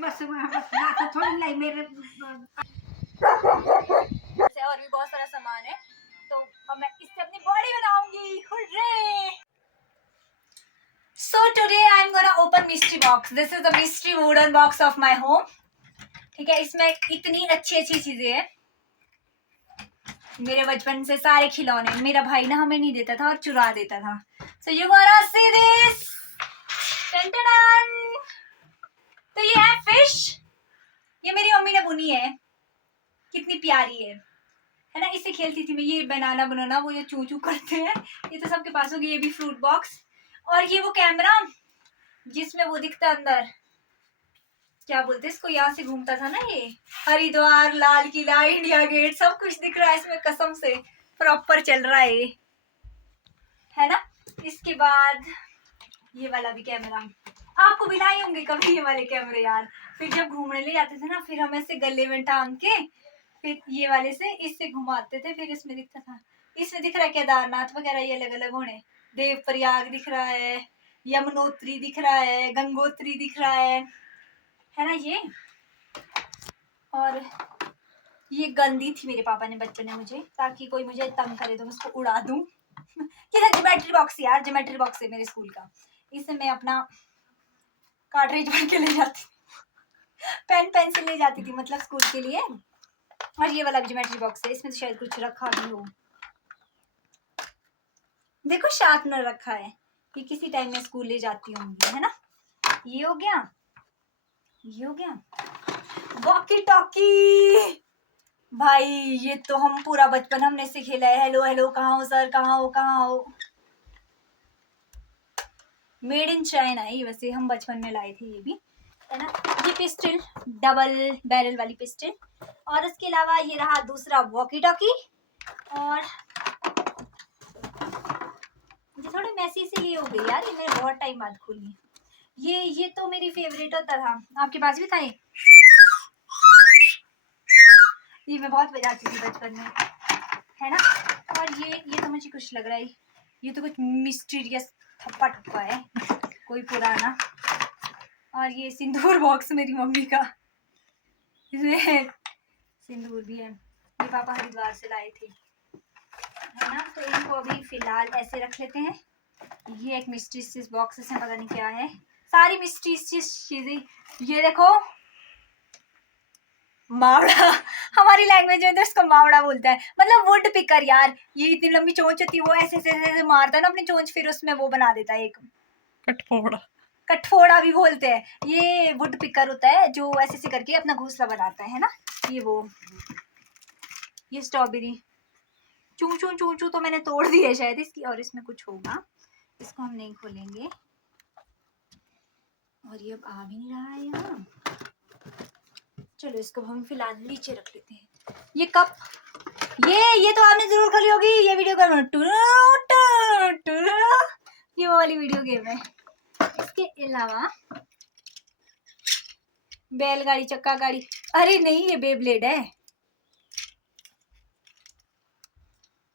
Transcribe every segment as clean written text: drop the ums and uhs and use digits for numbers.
बस ना थोड़ी लाई मेरे से और भी बहुत सारा सामान है, तो अब मैं इससे अपनी बॉडी बनाऊंगी। Hurray! So today I'm gonna open mystery box. This is the mystery wooden box of my home. ठीक है, इसमें इतनी अच्छी अच्छी चीजें हैं। मेरे बचपन से सारे खिलौने मेरा भाई ना हमें नहीं देता था और चुरा देता था। So you gonna see this? Ton-ton-ton! तो ये है फिश। ये मेरी मम्मी ने बुनी है, कितनी प्यारी है ना। इससे खेलती थी मैं। ये बनाना वो जो चू चू करते हैं, ये तो सबके पास होगी। ये भी फ्रूट बॉक्स, और ये वो कैमरा जिसमें वो दिखता अंदर, क्या बोलते हैं इसको, यहाँ से घूमता था ना ये, हरिद्वार, लाल किला, इंडिया गेट, सब कुछ दिख रहा है इसमें। कसम से प्रॉपर चल रहा है ये, है ना। इसके बाद ये वाला भी कैमरा, आपको भी लाए होंगे कभी ये वाले कैमरे यार। फिर जब घूमने ले जाते थे ना, फिर हम ऐसे गले में टांग के फिर ये वाले से इससे घुमाते थे। फिर इसमें दिखता था, इसमें दिख रहा है केदारनाथ वगैरह, ये अलग अलग होने, देव प्रयाग दिख रहा है, यमुनोत्री दिख रहा है, गंगोत्री दिख रहा है ना ये। और ये गंदी थी मेरे पापा ने बचपन में मुझे, ताकि कोई मुझे तंग करे तो मैं उसको उड़ा दूं। ये ज्योमेट्री बॉक्स यार, ज्योमेट्री बॉक्स है मेरे स्कूल का। इससे मैं अपना कार्ट्रिज भर के ले जाती, पेन पेंसिल ले जाती थी मतलब स्कूल के लिए। और ये वाला ज्योमेट्री बॉक्स है, इसमें तो शायद कुछ रखा भी हो। देखो शार्पनर रखा है, ये किसी टाइम में स्कूल ले जाती होंगी, है ना। ये हो गया, ये हो गया वॉकी टॉकी। भाई ये तो हम पूरा बचपन हमने से खेला है। हेलो हेलो, कहाँ हो सर, कहाँ हो, कहाँ हो। मेड इन चाइना है वैसे, हम बचपन में लाए थे ये भी, है ना। ये पिस्टल, डबल बैरल वाली पिस्टल। और उसके अलावा ये रहा दूसरा वॉकी टॉकी। और ये थोड़ी मैसी से ये हो गई यार, ये मेरे बहुत टाइम बाद खुली। ये तो मेरी फेवरेट होता था। आपके पास भी था ये मैं बहुत बजाती थी बचपन में, है ना। और ये तो मुझे कुछ लग रहा है, ये तो कुछ मिस्टीरियस थप्पा ठप्पा है कोई पुराना। और ये सिंदूर बॉक्स मेरी मम्मी का, इसमें सिंदूर भी है, ये पापा हरिद्वार से लाए थे, है ना। तो इनको अभी फिलहाल ऐसे रख लेते हैं। ये एक मिस्टीरियस बॉक्स है, पता नहीं क्या है, सारी मिस्टीरियस चीजें। ये देखो मावड़ा, हमारी लैंग्वेज में तो इसको मावड़ा बोलता है, मतलब वुड पिकर यार। ये इतनी लंबी चोंच होती है, वो ऐसे ऐसे मारता है ना अपनी चोंच, फिर उसमें वो बना देता है एक कठफोड़ा, कठफोड़ा भी बोलते हैं। ये वुड पिकर होता है जो ऐसे ऐसे करके अपना घोंसला बनाता है ना। ये स्ट्रॉबेरी चू चू चू चू तो मैंने तोड़ दी है शायद इसकी, और इसमें कुछ होगा, इसको हम नहीं खोलेंगे। और ये अब आ भी नहीं रहा है यहाँ, चलो इसको हम फिलहाल नीचे रख लेते हैं। ये कप, ये तो आपने जरूर खोली होगी, ये वीडियो गेम, ये वो वाली वीडियो गेम है। इसके अलावा बैलगाड़ी, चक्का गाड़ी, अरे नहीं ये बेब्लेड है,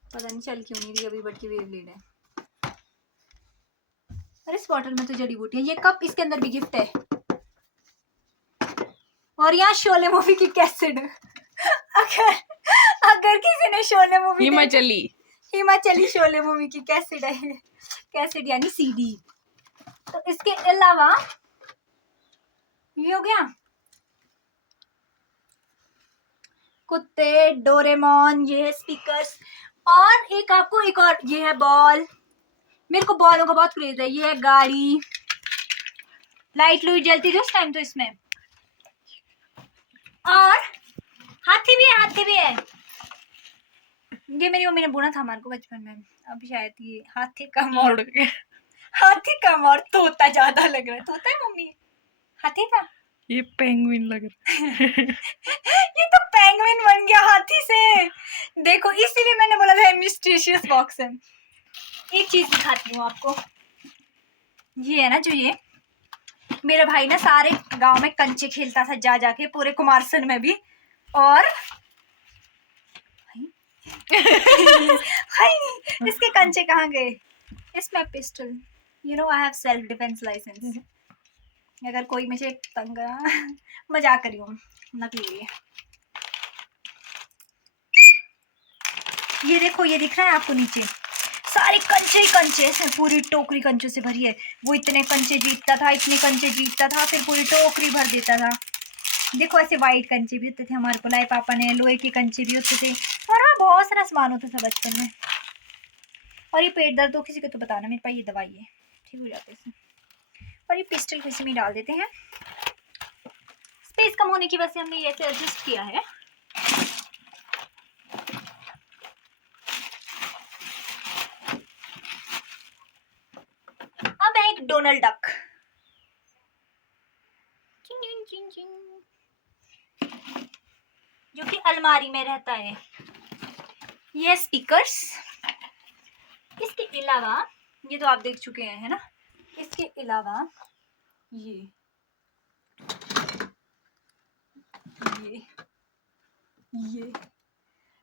पता नहीं चल क्यों नहीं रही अभी, बट ये बेब्लेड है। अरे इस बॉटल में तो जड़ी बूटी है। ये कप, इसके अंदर भी गिफ्ट है। और यहाँ शोले मूवी की कैसेट, अगर किसी ने शोले मूवी, हिमाचली शोले मूवी की कैसेट है, कैसेट यानी सीडी। तो इसके अलावा ये हो गया कुत्ते, डोरेमोन, ये है स्पीकर्स। और एक आपको एक और, ये है बॉल, मेरे को बॉलों का बहुत क्रेज है। ये है गाड़ी, लाइट लुइट जलती थी उस टाइम तो इसमें। और हाथी भी है, हाथी भी है। ये मेरी मम्मी ने बुना था हमारे को बचपन में। अब शायद ये हाथी का मोड़, हाथी का मोड़ तोता ज्यादा लग रहा है। तोता है मम्मी, हाथी था, ये पेंगुइन लग रहा है। ये तो पेंगुइन बन गया हाथी से। देखो इसीलिए मैंने बोला था मिस्टीरियस बॉक्स है। एक चीज दिखाती हूँ आपको, ये है ना, जो ये मेरा भाई ना सारे गांव में कंचे खेलता था जा जाके, पूरे कुमारसैन में भी। और इसके कंचे कहाँ गए? इसमें pistol, you know I have self defence licence, अगर कोई मुझे तंग मजाक करी हूँ, नकली है। ये देखो, ये दिख रहा है आपको नीचे सारे कंचे ही कंचे, इसमें पूरी टोकरी कंचों से भरी है। वो इतने कंचे जीतता था, इतने कंचे जीतता था, फिर पूरी टोकरी भर देता था। देखो ऐसे वाइट कंचे भी होते थे हमारे को लाए पापा ने, लोहे के कंचे भी होते थे, और हाँ बहुत सारा सामान होता था बचपन में। और ये पेट दर्द हो किसी को तो बताना, मेरे पास ये दवाई है, ठीक हो जाते इसमें। और ये पिस्टल को इसमें डाल देते हैं। स्पेस कम होने की वजह से हमने ये ऐसे एडजस्ट किया है। अब है एक डोनाल्ड डक, जो कि अलमारी में रहता है। ये स्टिकर्स, इसके अलावा ये तो आप देख चुके हैं, है ना। इसके अलावा ये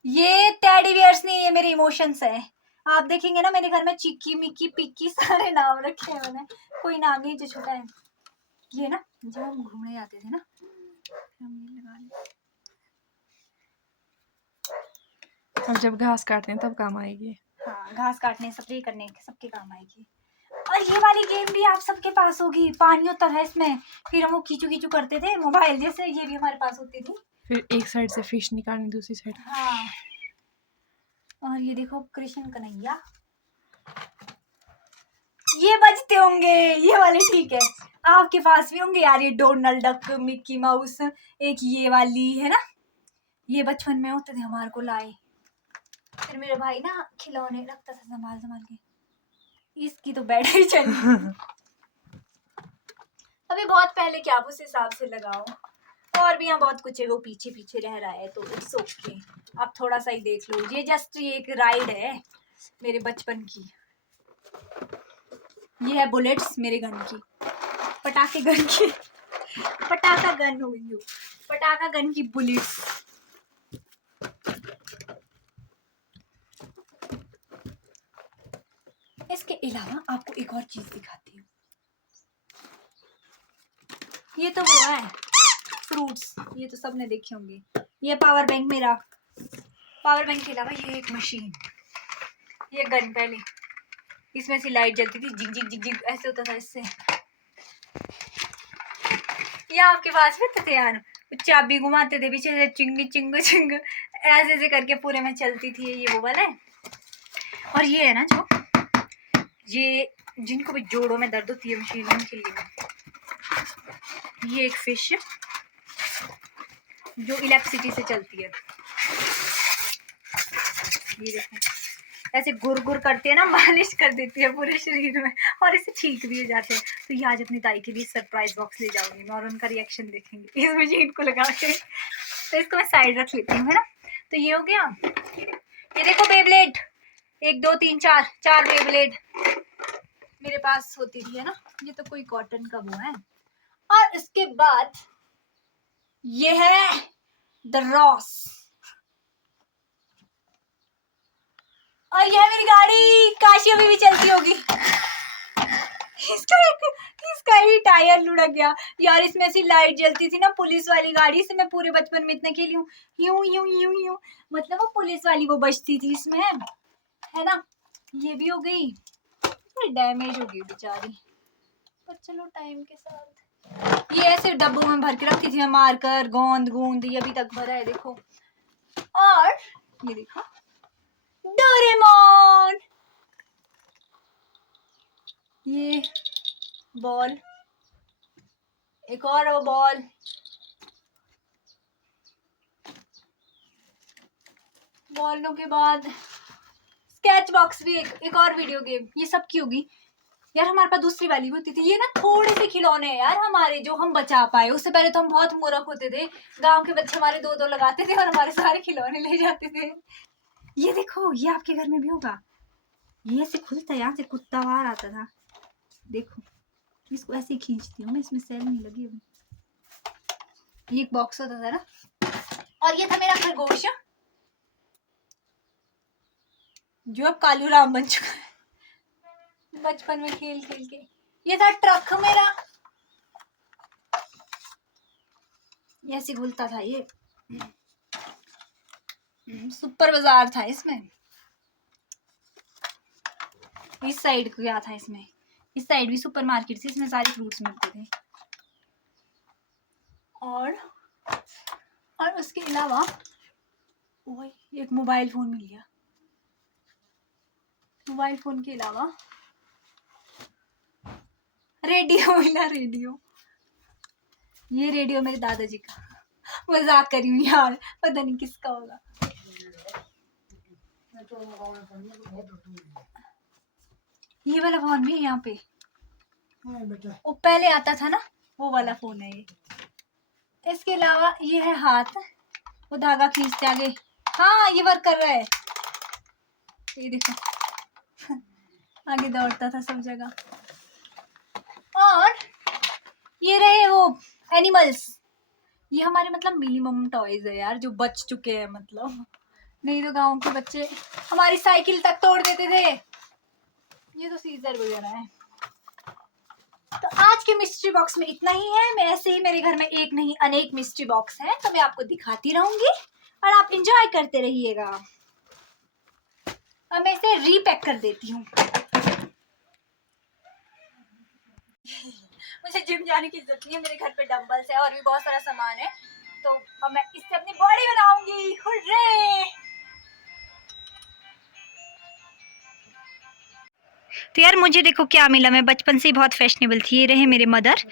ये टेडी बियर्स नहीं, ये मेरे इमोशंस है। आप देखेंगे ना मेरे घर में चिक्की मिक्की पिक्की सारे नाम रखे हैं मैंने, कोई नाम नहीं जो छोटा है। ये ना जब हम घूमने जाते थे ना, हम ये लगा लेते। और जब घास काटते हैं तब काम आएगी। हाँ, घास काटने स्प्रे करने सबके काम आएगी। और ये वाली गेम भी आप सबके पास होगी, पानी होता है इसमें, फिर हम वो खींचू खींचू करते थे मोबाइल जैसे, ये भी हमारे पास होती थी। फिर एक साइड से फिश निकालनी, दूसरी साइड। हाँ, और ये देखो कृष्ण कन्हैया, ये बजते होंगे ये वाले, ठीक है। आपके पास भी होंगे यार ये डोनाल्ड डक, मिक्की माउस, एक ये वाली है ना, ये बचपन में होते थे हमारे को लाए। फिर मेरे भाई ना खिलौने रखता था संभाल संभाल के, इसकी तो बैटरी चली। अभी बहुत पहले क्या, आप उस हिसाब से लगाओ। और भी यहाँ बहुत कुछ है, वो पीछे पीछे रह रहा है तो इट्स ओके, आप थोड़ा सा ही देख लो। ये जस्ट ये एक राइड है मेरे बचपन की। ये है बुलेट्स मेरे गन की, पटाखे गन की, पटाखा गन हो गई, पटाखा गन की बुलेट्स। इसके अलावा आपको एक और चीज दिखाती हूँ। ये तो वो है फ्रूट्स, ये तो सबने देखे होंगे। ये पावर बैंक मेरा, पावर बैंक के अलावा ये एक मशीन, ये गन, पहले इसमें से लाइट जलती थी, जिग जिग जिग जिग ऐसे होता था इससे। ये आपके पास भी थे यार, चाबी घुमाते थे पीछे से, चिंग चिंग चिंग ऐसे ऐसे करके पूरे में चलती थी, ये वो वाला है। और ये है ना जो, ये जिनको भी जोड़ों में दर्द होती है मशीन, उनके लिए। ये एक फिश जो इलेक्ट्रिसिटी से चलती है, ये देखो ऐसे गुर गुर करती है ना, मालिश कर देती है पूरे शरीर में, और इसे ठीक भी हो जाते हैं। तो ये आज अपनी ताई के लिए सरप्राइज बॉक्स ले जाऊंगी मैं, और उनका रिएक्शन देखेंगे इस मशीन को लगा के। तो इसको मैं साइड रख लेती हूँ, है ना। तो ये हो गया। ये देखो बेब्लेड, 1 2 3 4 4 बेब्लेड मेरे पास होती थी, है ना। ये तो कोई कॉटन का वो है। और इसके बाद ये है द रॉस, और यह मेरी गाड़ी, काशी अभी भी चलती होगी। इसका ही टायर लुढ़क गया यार, इसमें ऐसी लाइट जलती थी ना पुलिस वाली गाड़ी से, मैं पूरे बचपन में इतना खेली हूँ, यूं यूं यूं यूं, मतलब वो पुलिस वाली वो बजती थी इसमें, है ना। ये भी हो गई, डैमेज हो गई बेचारी, पर चलो टाइम के साथ। ये ऐसे डब्बों में भर के रखती थी मैं, मार्कर गोंद गूंद, ये अभी तक भरा है देखो। और ये देखो डोरेमोन, ये बॉल, एक और वो बॉल, बॉलों के बाद स्केच बॉक्स भी, एक और वीडियो गेम, ये सब की होगी यार। हमारे पास दूसरी वाली भी होती थी। ये ना थोड़े से खिलौने हैं यार हमारे, जो हम बचा पाए। उससे पहले तो हम बहुत मूर्ख होते थे, गांव के बच्चे हमारे 2 2 लगाते थे और हमारे सारे खिलौने ले जाते थे। ये देखो, ये आपके घर में भी होगा, ये ऐसे खुलता है, यहाँ से कुत्ता बाहर आता था, देखो इसको ऐसे खींचती हूँ मैं, इसमें सेल नहीं लगी अभी। ये एक बॉक्स होता था ना। और ये था मेरा खरगोश, जो अब कालू राम बन चुका है बचपन में खेल खेल के। ये था ट्रक मेरा, ये ऐसे घुलता था ये। सुपर बाजार था इसमें। इस साइड को क्या था इसमें, इस साइड भी सुपर मार्केट थी, इसमें सारे फ्रूट्स मिलते थे। और उसके अलावा वही एक मोबाइल फोन मिल गया। मोबाइल फोन के अलावा रेडियो मिला। रेडियो, ये रेडियो मेरे दादाजी का, मजाक कर रही हूँ यार, पता नहीं किसका होगा। ये वाला फोन भी है यहाँ पे, वो पहले आता था ना, वो वाला फोन है ये। इसके अलावा ये है हाथ, वो धागा खींचते आगे, हाँ ये वर्क कर रहा है, ये देखो आगे दौड़ता था सब जगह। और ये रहे वो एनिमल्स, ये हमारे मतलब मिनिमम टॉयज है यार, जो बच चुके हैं मतलब, नहीं तो गांव के बच्चे हमारी साइकिल तक तोड़ देते थे। ये तो सीजर वगैरह है। तो आज के मिस्ट्री बॉक्स में इतना ही है। मैं ऐसे ही मेरे घर में एक नहीं अनेक मिस्ट्री बॉक्स है, तो मैं आपको दिखाती रहूंगी और आप इंजॉय करते रहिएगा। अब मैं इसे रीपैक कर देती हूँ। मुझे जिम जाने की जरूरत नहीं है, मेरे घर पे डंबल्स है और भी बहुत सारा सामान है, तो अब मैं इससे अपनी बॉडी बनाऊंगी। हुर्रे! तो यार मुझे देखो क्या मिला, मैं बचपन से ही बहुत फैशनेबल थी। ये रहे मेरे मदर,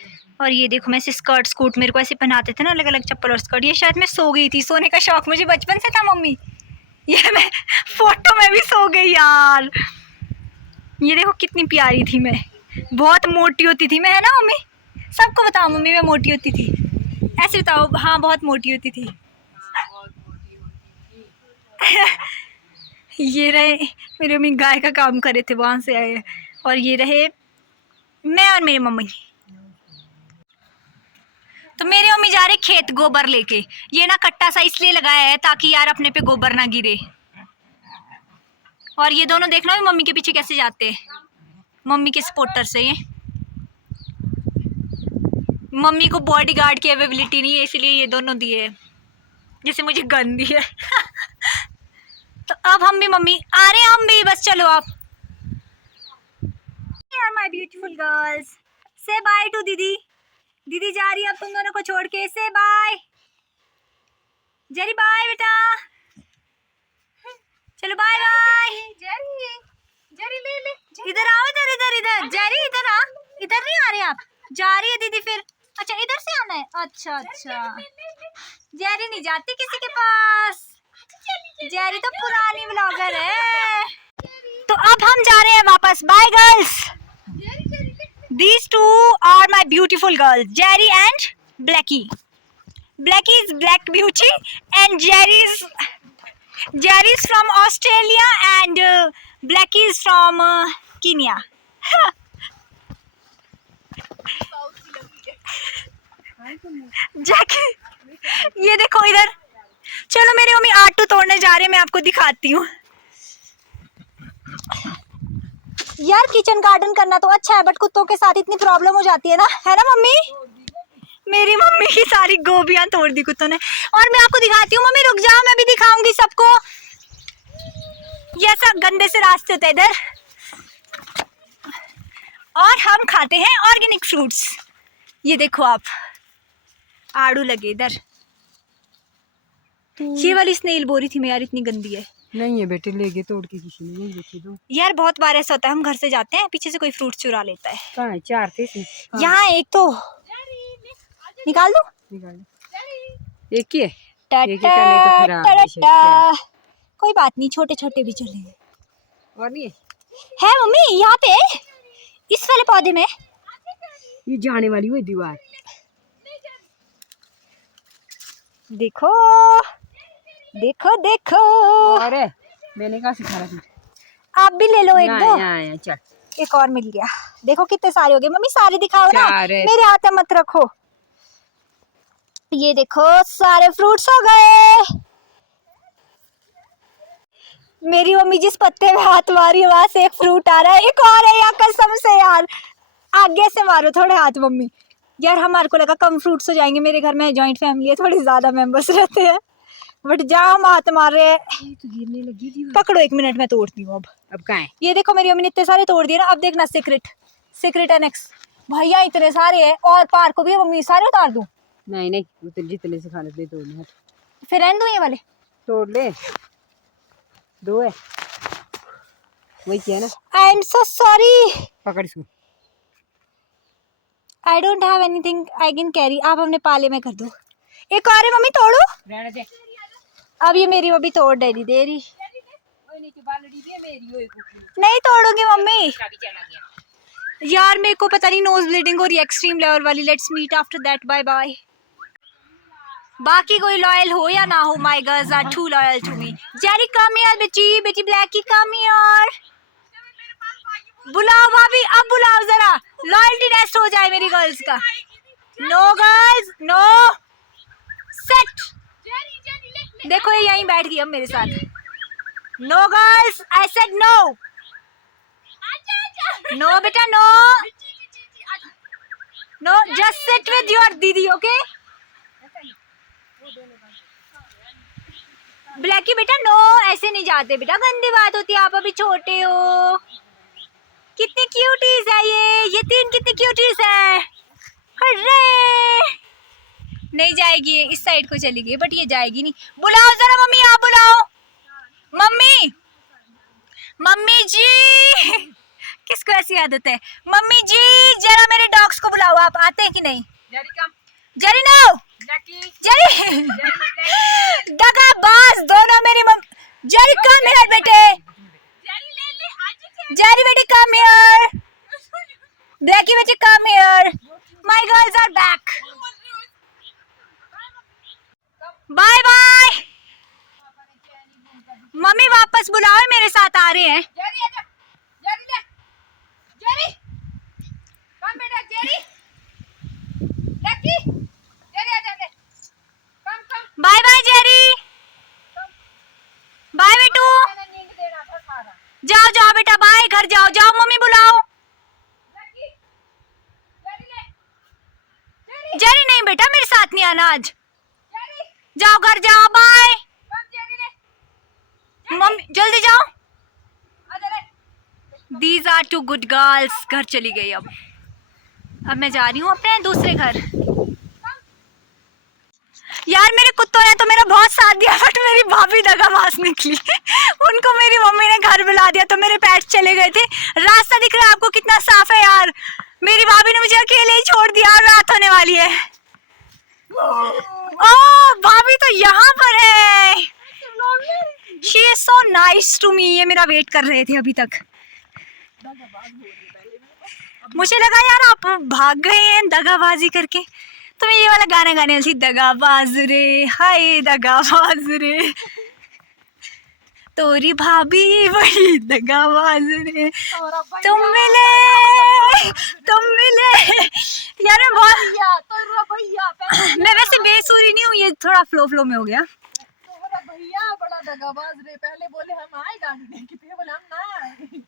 और ये देखो मैं ऐसे स्कर्ट स्कूट मेरे को ऐसे पहनाते थे ना, अलग अलग चप्पल और स्कर्ट। ये शायद मैं सो गई थी, सोने का शौक मुझे बचपन से था मम्मी। ये मैं फोटो में भी सो गई यार। ये देखो कितनी प्यारी थी मैं, बहुत मोटी होती थी मैं, है ना मम्मी? सबको बताओ मम्मी मैं मोटी होती थी, ऐसे बताओ। हाँ बहुत मोटी होती थी। ये रहे मेरी मम्मी, गाय का काम करे थे, वहां से आए। और ये रहे मैं और मेरी मम्मी। तो मेरी मम्मी जा रही खेत गोबर लेके। ये ना कट्टा सा इसलिए लगाया है ताकि यार अपने पे गोबर ना गिरे। और ये दोनों देखना भी मम्मी के पीछे कैसे जाते हैं, मम्मी के सपोर्टर से। ये मम्मी को बॉडीगार्ड की अवेलेबिलिटी नहीं है, इसलिए ये दोनों दिए, जैसे मुझे गन दी है। तो अब हम भी मम्मी आ रहे हैं, हम भी, बस चलो आप। यार माय ब्यूटीफुल गर्ल्स, से बाय टू दीदी। दीदी जा रही है अब तुम दोनों को छोड़ के, से बाय। जेरी बाय बेटा, चलो बाय बाय। जेरी ले ले, इधर आओ, इधर इधर इधर। जेरी इधर आ, इधर नहीं आ रहे आप? जा रही है दीदी फिर, अच्छा इधर से आना है, अच्छा अच्छा। जेरी नहीं जाती किसी के पास, जेरी तो पुरानी व्लॉगर है। तो अब हम जा रहे हैं वापस, bye girls. These two are my beautiful girls, Jerry and Blackie. Blackie is Black Beauty and Jerry is from Australia and Blackie is from Kenya. जैकी, ये देखो इधर। चलो मेरी मम्मी आटू तोड़ने जा रही है, मैं आपको दिखाती हूँ। यार किचन गार्डन करना तो अच्छा है, बट कुत्तों के साथ इतनी प्रॉब्लम हो जाती है ना मम्मी? मेरी मम्मी की सारी गोभियां तोड़ दी कुत्तों ने। और मैं आपको दिखाती हूँ, मम्मी रुक जाओ, मैं भी दिखाऊंगी सबको। ये सब गंदे से रास्ते होते हैं इधर, और हम खाते हैं ऑर्गेनिक फ्रूट्स। ये देखो आप, आड़ू लगे इधर। ये वाली स्नेल बोरी थी मैं यार, इतनी गंदी है। नहीं है बेटे, ले गए तोड़ के किसी ने, नहीं बेटे दो। यार बहुत बार ऐसा होता है, हम घर से जाते हैं, पीछे से कोई फ्रूट चुरा लेता है। कहाँ है? चार थे यहाँ एक तो निकाल दो, निकाल दो। एक ही है, कोई बात नहीं, छोटे छोटे भी चलेंगे। और नहीं है मम्मी यहाँ पे, इस वाले पौधे में। ये जाने वाली हुई दीवार, देखो देखो देखो। अरे मैंने कहा सिखा रहा, आप भी ले लो एक दो। यहाँ चल, एक और मिल गया। देखो कितने सारे हो गए मम्मी, सारे दिखाओ ना, मेरे हाथ में मत रखो। ये देखो सारे फ्रूट्स हो गए। मेरी मम्मी जिस पत्ते में हाथ मारी वहां से एक फ्रूट आ रहा है, एक और है यार, कसम से यार। आगे से मारो थोड़े हाथ मम्मी, यार हमारे को लगा कम फ्रूट्स हो जाएंगे, मेरे घर में जॉइंट फैमिली है, थोड़ी ज़्यादा मेंबर्स रहते हैं, बट जहाँ हम हाथ मार रहे हैं। ये तो गिरने लगी थी। पकड़ो 1 मिनट में तोड़ती हूँ अब कहाँ है? ये देखो मेरी अम्मी ने इतने सारे तोड़ दिए ना। अब देखना सीक्रेट एनेक्स भैया इतने सारे हैं, और पार को भी मम्मी सारे उतार दूँ? नहीं नहीं, वो तो जितने से खाने पे तोड़ने। फिर रहने दूँ ये वाले? तोड़ ले, 2 है वही किया ना। आई एम सो सॉरी, पकड़ इसको। I don't have anything I can carry. आप अपने पाले में कर दो। एक और है मम्मी, तोड़ो। रहने दे। अब ये मेरी मम्मी तोड़ नहीं दे रही। नीचे बालड़ी भी है मेरी, नहीं तोड़ूंगी मम्मी। भी चला गया। यार मेरे को पता नहीं नोज ब्लीडिंग हो रही है एक्सट्रीम लेवल वाली। Let's meet after that, bye bye. बाकी कोई लॉयल हो या ना हो, my girls are too loyal to me. Jerry come here बेटी, बेटी ब्लैकी कम हियर। बुलाओ भाभी, अब बुलाओ जरा, लॉयल्टी टेस्ट हो जाए मेरी गर्ल्स का। No girls no, set. देखो ये यहीं बैठ गई अब मेरे साथ। No girls, I said no. No बेटा no, no, just sit with your didi, okay? Blackie बेटा नो, ऐसे नहीं जाते बेटा, गंदी बात होती है, आप अभी छोटे हो। कितनी क्यूटीज है ये 3 कितनी क्यूटीज है। अरे नहीं जाएगी ये, इस साइड को चली गई, बट ये जाएगी नहीं। बुलाओ जरा मम्मी, आप बुलाओ मम्मी। मम्मी जी, किसको ऐसी आदत है? मम्मी जी जरा मेरे डॉग्स को बुलाओ। आप आते हैं कि नहीं? जेरी नो, जेरी दगाबाज दोनों मेरी जेरी कम हियर बेटे, जेरी बेटी कम हियर, ब्लैकी बेटी come here. My girls are back, bye bye. Mummy वापस बुलाओ, मेरे साथ आ रहे हैं। बाय बाय जेरी, बाय बेटू, जाओ जाओ बेटा, बाय, घर जाओ, जाओ मम्मी बुलाओ। जेरी नहीं बेटा, मेरे साथ नहीं आना आज, जाओ घर जाओ, बाय। मम्मी जल्दी जाओ। These are 2 good girls। घर चली गई। अब मैं जा रही हूँ अपने दूसरे घर। यार मेरे कुत्तों ने तो मेरा बहुत साथ दिया, बट मेरी भाभी दगाबाज निकली। उनको मेरी मम्मी ने घर बुला दिया तो मेरे पैर चले गए थे। रास्ता दिख रहा है आपको कितना साफ है यार। मेरी भाभी ने मुझे अकेले ही छोड़ दिया और रात होने वाली है। ओह भाभी तो यहाँ पर है। She is so nice to me। ये मेरा वेट कर रहे थे अभी तक। मुझे लगा यार आप भाग गए हैं दगाबाजी करके, तो मैं ये वाला गाना गाने वाली थी, दगाबाज रे हाय दगाबाज रे, तोरी भाभी वही दगाबाज रे, तुम मिले यार। मैं बहुत मैं वैसे बेसुरी नहीं हूँ, ये थोड़ा फ्लो में हो गया। भैया बड़ा दगाबाज रे, पहले बोले हम आए गाड़ी लेके, फिर बोले हम ना आए।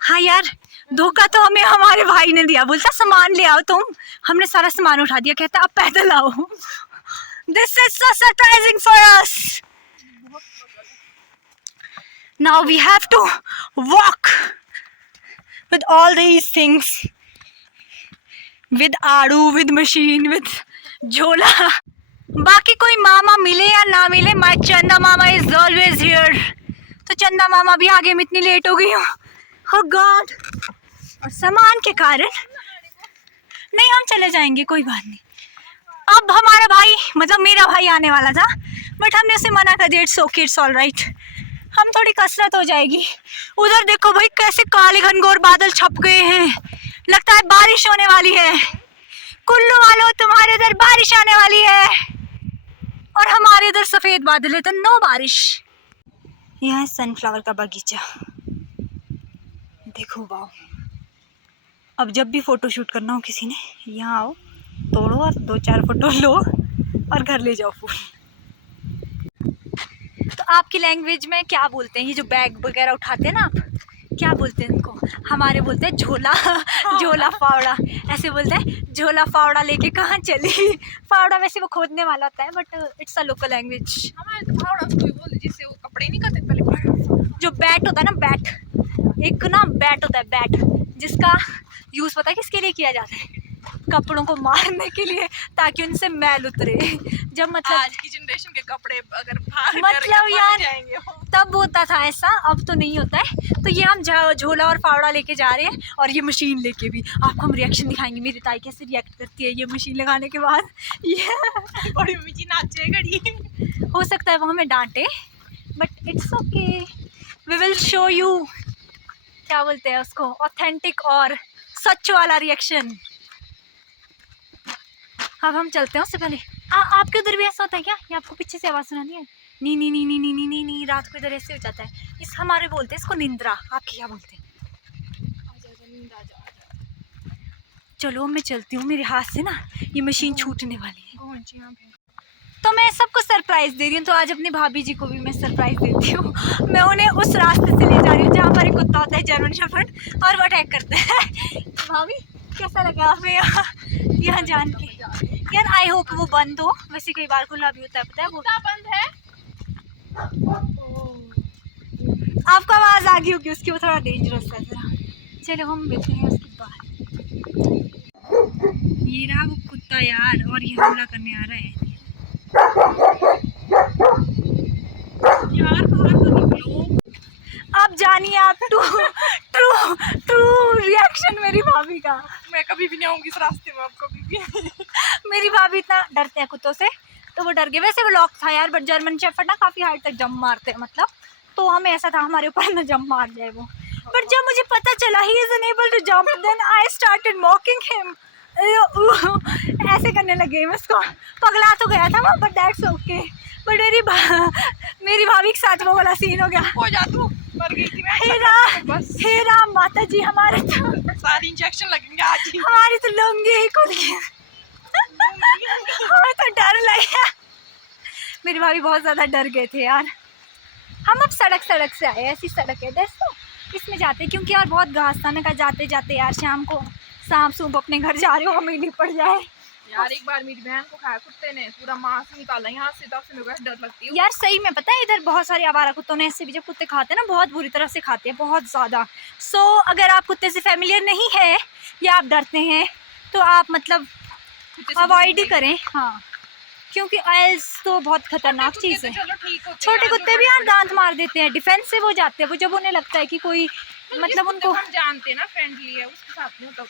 हाँ यार धोखा तो हमें हमारे भाई ने दिया, बोलता सामान ले आओ तुम, हमने सारा सामान उठा दिया, कहता अब पैदल आओ। This is so surprising for us. Now we have to walk with all these things, with आड़ू, विद मशीन, विद झोला। बाकी कोई मामा मिले या ना मिले, माय चंदा मामा इज ऑलवेज हियर। तो चंदा मामा भी आगे में इतनी लेट हो गई हूँ। Oh God! और सामान के कारण नहीं, हम चले जाएंगे, कोई बात नहीं। अब हमारा भाई मतलब मेरा भाई आने वाला था, बट हमने उसे मना कर दिया। It's okay, it's all right. हम थोड़ी कसरत हो जाएगी। उधर देखो भाई कैसे काले घनघोर बादल छप गए हैं, लगता है बारिश होने वाली है। कुल्लू वालों तुम्हारे उधर बारिश आने वाली है और हमारे उधर सफेद बादल है, तो नो बारिश। यह है सनफ्लावर का बगीचा, देखो वाह। अब जब भी फ़ोटो शूट करना हो किसी ने, यहाँ आओ, तोड़ो और 2-4 फोटो लो और घर ले जाओ फूल। तो आपकी लैंग्वेज में क्या बोलते हैं ये जो बैग वगैरह उठाते हैं ना आप, क्या बोलते हैं इनको, हमारे बोलते हैं झोला, झोला फावड़ा ऐसे बोलते हैं। झोला फावड़ा लेके कहाँ चली। फावड़ा वैसे वो खोदने वाला होता है, but it's a local language. हमारे तो फावड़ा उसको ही बोलते जिससे वो कपड़े नहीं करते पहले। जो बैट होता है ना, बैट, एक ना बैट होता है, बैट, जिसका यूज़ पता है किसके लिए किया जाता है, कपड़ों को मारने के लिए, ताकि उनसे मैल उतरे। जब मतलब आज की जनरेशन के कपड़े अगर फाड़ मतलब यार जाएंगे वो। तब होता था ऐसा, अब तो नहीं होता है। तो ये हम झोला और फावड़ा लेके जा रहे हैं, और ये मशीन लेके भी। आपको हम रिएक्शन दिखाएंगे, मेरी ताई कैसे रिएक्ट करती है ये मशीन लगाने के बाद। ये बड़ी मम्मी जी नाचे घड़ी। हो सकता है वो हमें डांटे, but it's okay, we will show you, क्या बोलते हैं उसको, ऑथेंटिक और सच वाला रिएक्शन। अब हम चलते हैं, उससे पहले आपके उधर भी ऐसा होता है क्या, ये आपको पीछे से आवाज़ सुनानी है? नी नी नी नी नी नी नी नी, रात को इधर ऐसे हो जाता है। इस हमारे बोलते हैं इसको निंद्रा, आपके क्या बोलते हैं? चलो मैं चलती हूँ, मेरे हाथ से ना ये मशीन छूटने वाली है। तो मैं सबको सरप्राइज़ दे रही हूँ, तो आज अपनी भाभी जी को भी मैं सरप्राइज़ देती हूँ। मैं उन्हें उस रास्ते से ले जा रही हूँ जहाँ पर एक कुत्ता होता है, जर्मन शेफर्ड, और वो अटैक करता है। भाभी कैसा लगा हमें यहाँ जान के? यार आई होप वो बंद हो, वैसे कई बार खुला भी होता है, पता है वो बंद है। आपको आवाज़ आ गई होगी उसकी, वो थोड़ा डेंजरस है जरा। चलो हम मिलते हैं उसके बाद। ये रहा वो कुत्ता यार, और ये हमला करने आ रहा है। यार बाहर तो निकलो। आप जानिए, आप ट्रू ट्रू ट्रू रिएक्शन मेरी भाभी का। मैं कभी भी नहीं आऊंगी इस रास्ते में, आप कभी भी। मेरी भाभी इतना डरते हैं कुत्तों से, तो वो डर गए। वैसे वो लॉक था यार, बट जर्मन शेफर्ड ना काफ़ी हाइट तक जंप मारते हैं, मतलब तो हमें ऐसा था हमारे ऊपर ना जंप मार जाए वो। बट जब मुझे पता चला he is unable to jump, then I started mocking him. ऐसे करने लगे, मैं उसको पगला तो गया था वो, बट दैट्स ओके। बट मेरी भाभी के साथ वो वाला सीन हो गया। हो जा तू, मर गई थी मैं। हे राम माता जी, हमारे तो सारी इंजेक्शन लगेंगे आज ही। हमारी तो लंगी ही खुद गई। हमें तो डर लगा, मेरी भाभी बहुत ज़्यादा डर गए थे यार। हम अब सड़क से आए, ऐसी सड़क है दोस्तों, इसमें जाते हैं, क्योंकि यार बहुत घास था। मैं कहा जाते जाते यार शाम को सांप सूप अपने घर जा रहे हो, हमें नहीं पड़ जाए। यार एक बार मेरी बहन को खाया कुत्ते ने, पूरा मांस निकाला यहाँ से, तब से मेरे को डर लगती है यार सही में पता है, इधर बहुत सारे आवारा कुत्तों ने ऐसे भी, जब कुत्ते खाते हैं ना बहुत बुरी तरह से खाते हैं, बहुत ज़्यादा। सो अगर आप कुत्ते से फेमिलियर नहीं है या आप डरते हैं, तो आप मतलब अवॉइड ही करें। हाँ, क्योंकि ऑयल्स तो बहुत खतरनाक चीज़ है। छोटे कुत्ते भी यार दांत मार देते हैं, डिफेंसिव हो जाते हैं वो, जब उन्हें लगता है कि कोई मतलब उनको हम जानते हैं ना फ्रेंडली है, उसके साथ नहीं होता।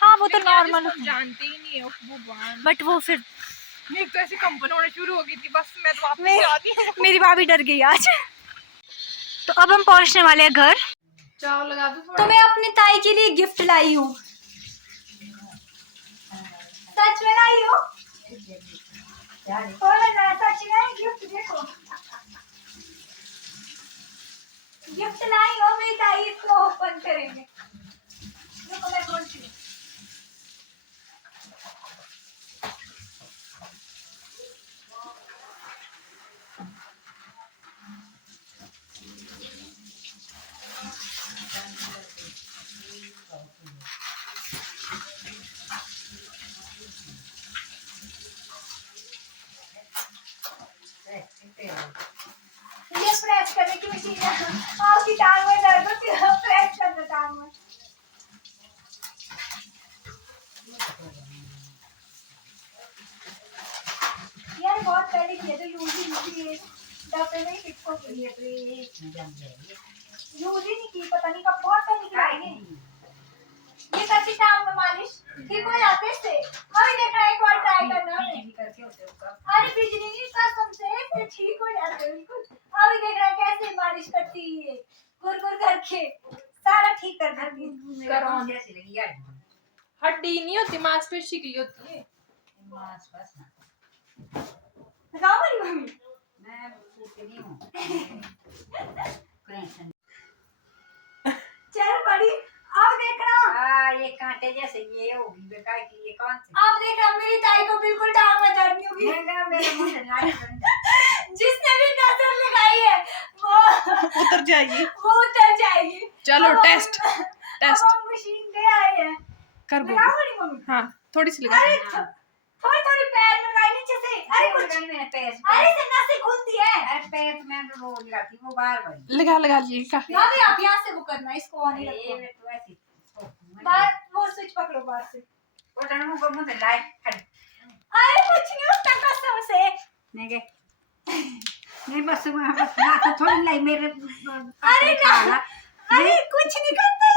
हाँ वो तो नॉर्मल जानते ही नहीं है भगवान। बट वो फिर मेरी तो ऐसी कंपन होने शुरू हो गई थी, बस मैं तो वापस आ रही। मेरी भाभी डर गई आज। तो अब हम पहुंचने वाले हैं घर। चाव लगा दो थोड़ा। तो मैं अपनी ताई के लिए गिफ्ट लाई हूँ, सच में लाई हूँ, सच में गिफ्ट देखो, गिफ्ट लाई हो मेरी ताई, इसको ओपन करेंगे। देखो मैं खोलती हूँ। ये प्रेस करने की मशीन है, आपकी टांग में दर्द होती है, प्रेस कर दो टांग में। यार बहुत पहले किया तो यूज ही नहीं किए, डब्बे में किसको के लिए यूज ही नहीं की, पता नहीं कब बहुत पहले किया। ये करती टांग में मालिश ठीक हो जाते इससे। अभी देखा एक बार ट्राई करना है, अरे बिजली की कसम से ठीक हो जाते बिल्कुल। अभी देख रहा है कैसे मालिश करती है, गुर करके सारा ठीक कर देती है। हड्डी नहीं होती, मांसपेशी की होती है। हमारी मम्मी चल बड़ी, अब देखना ये कांटे जैसे ये होगी बेकार की, ये कौन सी? आप देखना मेरी ताई को बिल्कुल टांग में दर्द नहीं होगी। जिसने भी नजर लगाई है वो उतर जाएगी। वो उतर जाएगी। चलो अब हम- टेस्ट टेस्ट अब हम मशीन ले आए हैं। कर दो। लगाओ बड़ी मम्मी। हाँ थोड़ी सी लगा। अरे थोड़ी थोड़ी पैर में लगाई नीचे से। अरे कुछ मैंने पैर अरे से नसें खुलती है। अरे पैर तो मैं तो रोज लगाती वो बार बार लगा लगा लीजिए। यहाँ भी आप यहाँ से वो करना, इसको ऑन ही रखो। ये तो ऐसी बाहर वो स्विच पकड़ो बाहर से। वो डरमू को मुझे लाइट अरे कुछ नहीं होता कसम से। नहीं के नहीं बस ना तो थोड़ी लाई मेरे अरे ना, अरे कुछ नहीं करते।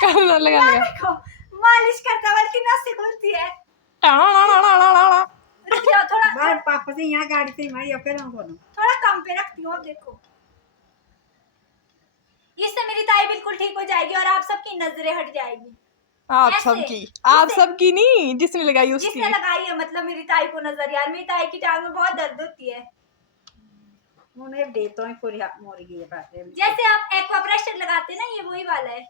कर लो लगा यहाँ लगा। देखो मालिश करता बल्कि नसें खुलती है। रुक जाओ थोड़ा, बार पापा से यहाँ गाड़ी से मारी अब फिर हमको थोड़ा कम पे रखती हूँ। अब देखो इससे मेरी ताई बिल्कुल ठीक हो जाएगी और आप सबकी नजरें हट जाएगी। आप ऐसे, सबकी, आप जिससे- सबकी नहीं, जिसने लगाई उसकी। जिसने लगाई है मतलब मेरी ताई को नजर। यार मेरी ताई की टांग में बहुत दर्द होती है। उन्हें देता हूँ पूरी मोर गई है बात है जैसे आप एक्वा प्रेशर लगाते हैं ना, ये वही वाला है।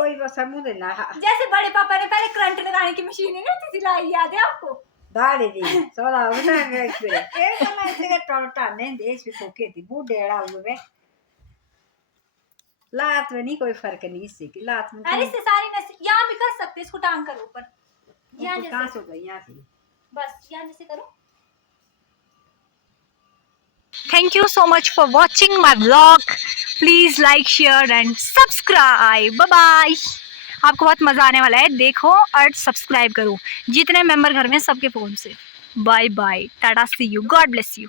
वही बस हम मुझे ला जैसे बड़े पापा ने पहले करंट लगाने की मशीन है ना लाई, याद है आपको? दाड़ी दी सोला उना एक पे एक मैं इसे टोटा नहीं देश भी कोके थी बूढ़ेड़ा हुए लात में नहीं कोई फर्क नहीं इससे कि लात में अरे इससे सारी नस यहाँ भी कर सकते, इसको टांग करो ऊपर। यहाँ कहाँ जैसे से गई यहाँ से बस यहाँ जैसे करो। Thank you so much for watching my vlog. Please like, share and subscribe. Bye bye. आपको बहुत मजा आने वाला है, देखो और सब्सक्राइब करो जितने मेंबर घर में सबके फोन से। Bye bye, tata, see you, God bless you.